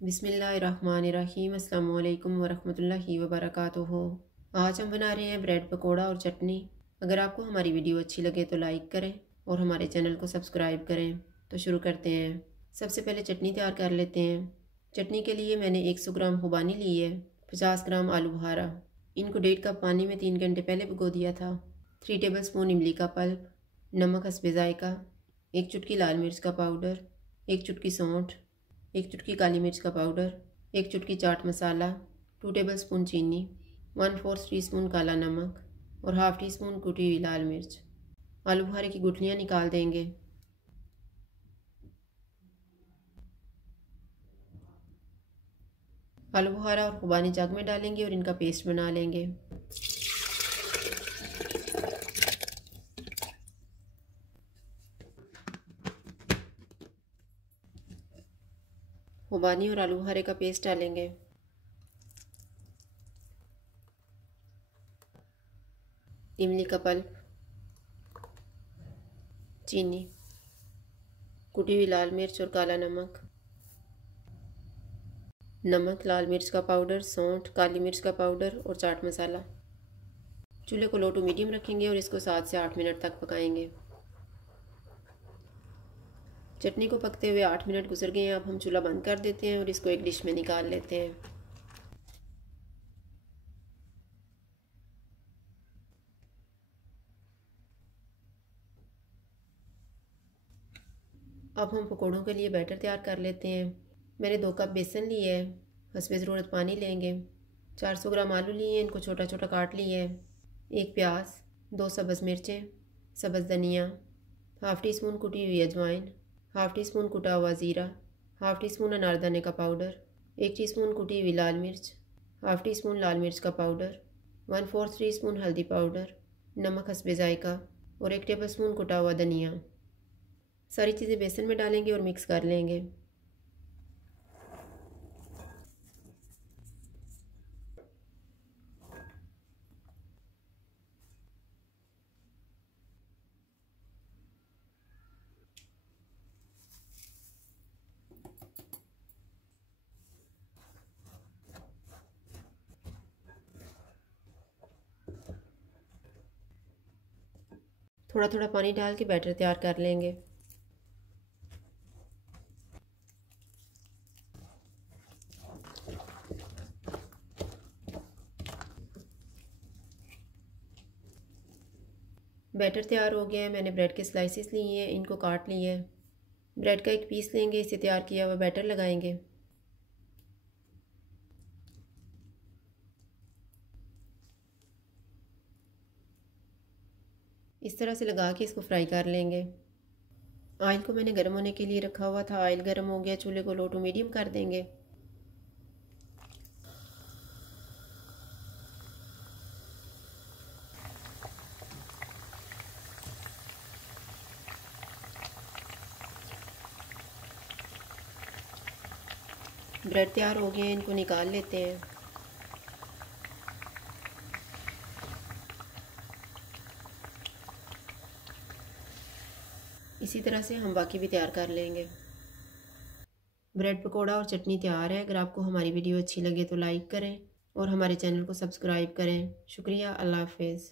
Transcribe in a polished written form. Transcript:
बिस्मिल्लाहिर्रहमानिर्रहीम। अस्सलाम वालेकुम वरहमतुल्लाहि वबरकातुहू। आज हम बना रहे हैं ब्रेड पकोड़ा और चटनी। अगर आपको हमारी वीडियो अच्छी लगे तो लाइक करें और हमारे चैनल को सब्सक्राइब करें। तो शुरू करते हैं। सबसे पहले चटनी तैयार कर लेते हैं। चटनी के लिए मैंने 100 ग्राम खुबानी ली है, 50 ग्राम आलू बुखारा। इनको 1.5 कप पानी में 3 घंटे पहले भिगो दिया था। 3 टेबल स्पून इमली का पल्प, नमक हस्बे जायका, 1 चुटकी लाल मिर्च का पाउडर, 1 चुटकी सौंठ, 1 चुटकी काली मिर्च का पाउडर, 1 चुटकी चाट मसाला, 2 टेबल स्पून चीनी, 1/4 टीस्पून काला नमक और हाफ टी स्पून कुटी हुई लाल मिर्च। आलू बुखारे की गुठलियाँ निकाल देंगे। आलू बुखारा और खुबानी जग में डालेंगे और इनका पेस्ट बना लेंगे। खुबानी और आलू बुखारे का पेस्ट डालेंगे। इमली का पल्प, चीनी, कुटी हुई लाल मिर्च और काला नमक, नमक, लाल मिर्च का पाउडर, सौंठ, काली मिर्च का पाउडर और चाट मसाला। चूल्हे को लो टू मीडियम रखेंगे और इसको 7 से 8 मिनट तक पकाएंगे। चटनी को पकते हुए 8 मिनट गुजर गए हैं। अब हम चूल्हा बंद कर देते हैं और इसको एक डिश में निकाल लेते हैं। अब हम पकौड़ों के लिए बैटर तैयार कर लेते हैं। मैंने 2 कप बेसन लिए है, हस्बे ज़रूरत पानी लेंगे। 400 ग्राम आलू लिए हैं, इनको छोटा छोटा काट लिया है। 1 प्याज, 2 सब्ज़ मिर्चें, सब्ज़ धनिया, हाफ़ टी स्पून कुटी हुई अजवाइन, हाफ़ टी स्पून कुटा हुआ ज़ीरा, हाफ़ टी स्पून अनारदाने का पाउडर, 1 टीस्पून कुटी हुई लाल मिर्च, हाफ़ टी स्पून लाल मिर्च का पाउडर, 1/4 टीस्पून हल्दी पाउडर, नमक हस्बे जायका और 1 टेबल स्पून कुटा हुआ धनिया। सारी चीज़ें बेसन में डालेंगे और मिक्स कर लेंगे। थोड़ा थोड़ा पानी डाल के बैटर तैयार कर लेंगे। बैटर तैयार हो गया है। मैंने ब्रेड के स्लाइसिस लिए हैं, इनको काट लिए हैं। ब्रेड का एक पीस लेंगे, इसे तैयार किया हुआ बैटर लगाएंगे। इस तरह से लगा के इसको फ्राई कर लेंगे। ऑयल को मैंने गर्म होने के लिए रखा हुआ था। ऑयल गर्म हो गया, चूल्हे को लो टू मीडियम कर देंगे। ब्रेड तैयार हो गए हैं, इनको निकाल लेते हैं। इसी तरह से हम बाकी भी तैयार कर लेंगे। ब्रेड पकोड़ा और चटनी तैयार है। अगर आपको हमारी वीडियो अच्छी लगे तो लाइक करें और हमारे चैनल को सब्सक्राइब करें। शुक्रिया। अल्लाह हाफिज़।